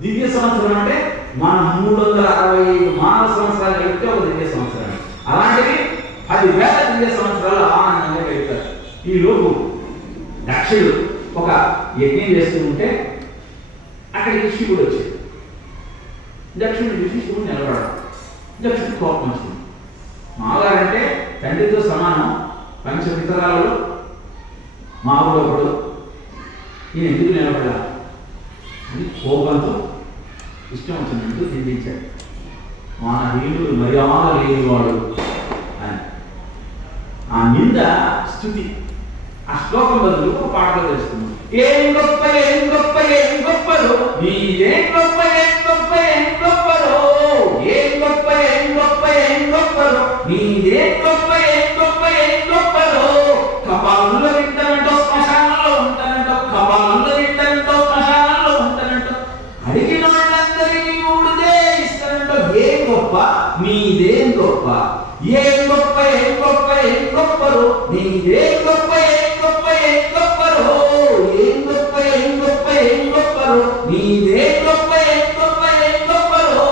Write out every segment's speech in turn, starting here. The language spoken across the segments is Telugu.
దివ్య సంవత్సరం అంటే మన మూడు వందల అరవై ఐదు మానవ సంవత్సరాలు కలిపితే ఒక దివ్య సంవత్సరం. అలాంటివి పది వేల దివ్య సంవత్సరాలు ఆనందంగా గడుపుతారు ఈ లోపు దక్షుడు ఒక యజ్ఞం చేస్తూ ఉంటే అక్కడికి శివుడు వచ్చాడు. దక్షుడు చూసి శివుడు నిలబడాడు దక్షుడు కోపం వచ్చింది. మామగారంటే తండ్రితో సమానం పంచమిత్రాలలో మామూలు ఒకడు. ఈయన ఎందుకు నిలబడాలి? అని కోపంతో ఇష్టం వచ్చినట్టు నిందించాడు మన హీనుడు మర్యాద లేనివాడు అని ఆ నింద స్థుతి. ఆ శ్లోకం బదులు ఒక పాటలో తెలుసుకున్నాం ఏం గొప్ప ఏం గొప్ప ఏం గొప్పలో నీదేం గొప్ప ఏం గొప్ప ఏం గొప్పలో ఏం గొప్ప ఏం గొప్ప ఏం గొప్పలో నీదేం ఏం గొప్ప వాళ్ళందరికీ ఊడిదే ఇస్తానంటో ఏం గొప్ప? నీదేం గొప్ప? ఏం గొప్ప ఏం గొప్ప ఏం గొప్పరు? నీదేం గొప్ప ఏం గొప్ప ఏం గొప్పరు? ఏం గొప్ప ఏం గొప్ప ఏం గొప్పరు? నీదేం గొప్ప ఏం గొప్ప ఏం గొప్పరు?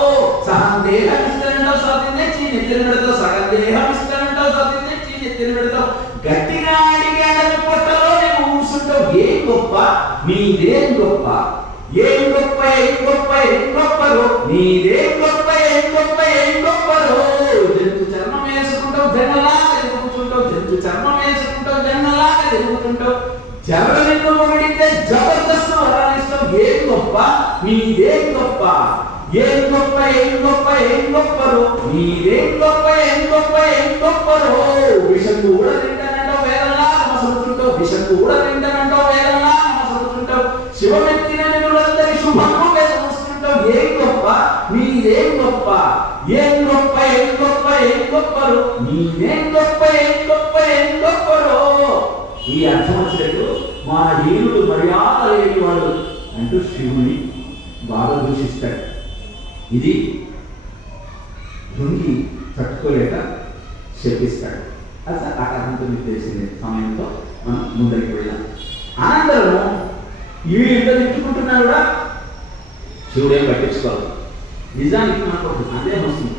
సహం దేహం ఇస్తానంటో సతి తెచ్చి నెత్తిన పెడతావు సగం దేహం ఇస్తానంటో సతి తెచ్చి నెత్తిన పెడతావు. గట్టిగా అడిగాడని పొట్టలోనే కూర్చుంటావు. ఏం గొప్ప? నీదేం గొప్ప? ఏం గొప్ప ఏం గొప్ప ఏం గొప్పరు? నీదేం గొప్ప ఏం గొప్ప ఏం గొప్పరు? జంతు చర్మం వేసుకుంటావు జన్మలాగా తిరుగుతుంటావు జంతు చర్మం వేసుకుంటావు జన్మలాగా తిరుగుతుంటావు జర్ర నిన్ను పొగిడితే జబర్దస్త్ వరాలిస్తావు ఏం గొప్ప? నీదేం గొప్ప. ఏం గొప్ప ఏం గొప్ప ఏం గొప్పరు? నీదేం గొప్ప ఏం గొప్ప ఏం గొప్పరు? విషం కూడా తింటానంటావు వేరలా మసలుతుంటావు. విషం కూడా తింటానంటావు వేరలా మసలుతుంటావు. శివమెత్తిన నీదేం గొప్ప ఏం గొప్ప ఏం గొప్ప ఏం గొప్పరు నీదేం గొప్ప ఏం గొప్ప ఏం గొప్పరు ఈ అర్థం వచ్చినట్టు మా హీనుడు మర్యాద లేనివాడు అంటూ శివుని బాగా దూషిస్తాడు. ఇది భృంగి తట్టుకోలేక శపిస్తాడు. అసలు ఆ కథంతో మీకు తెలిసింది సమయంతో మనం ముందరికి వెళ్ళాం అనంతరం ఈ ఇంత తిట్టుకుంటున్నా కూడా. శివుడేం పట్టించుకోవాలి నిజానికి మనకు ఒక సందేహం వస్తుంది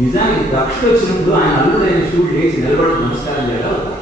నిజానికి దక్షుడు వచ్చినప్పుడు ఆయన అల్లుడైన శివుడు లేచి నిలబడి నమస్కారం చేయగలరు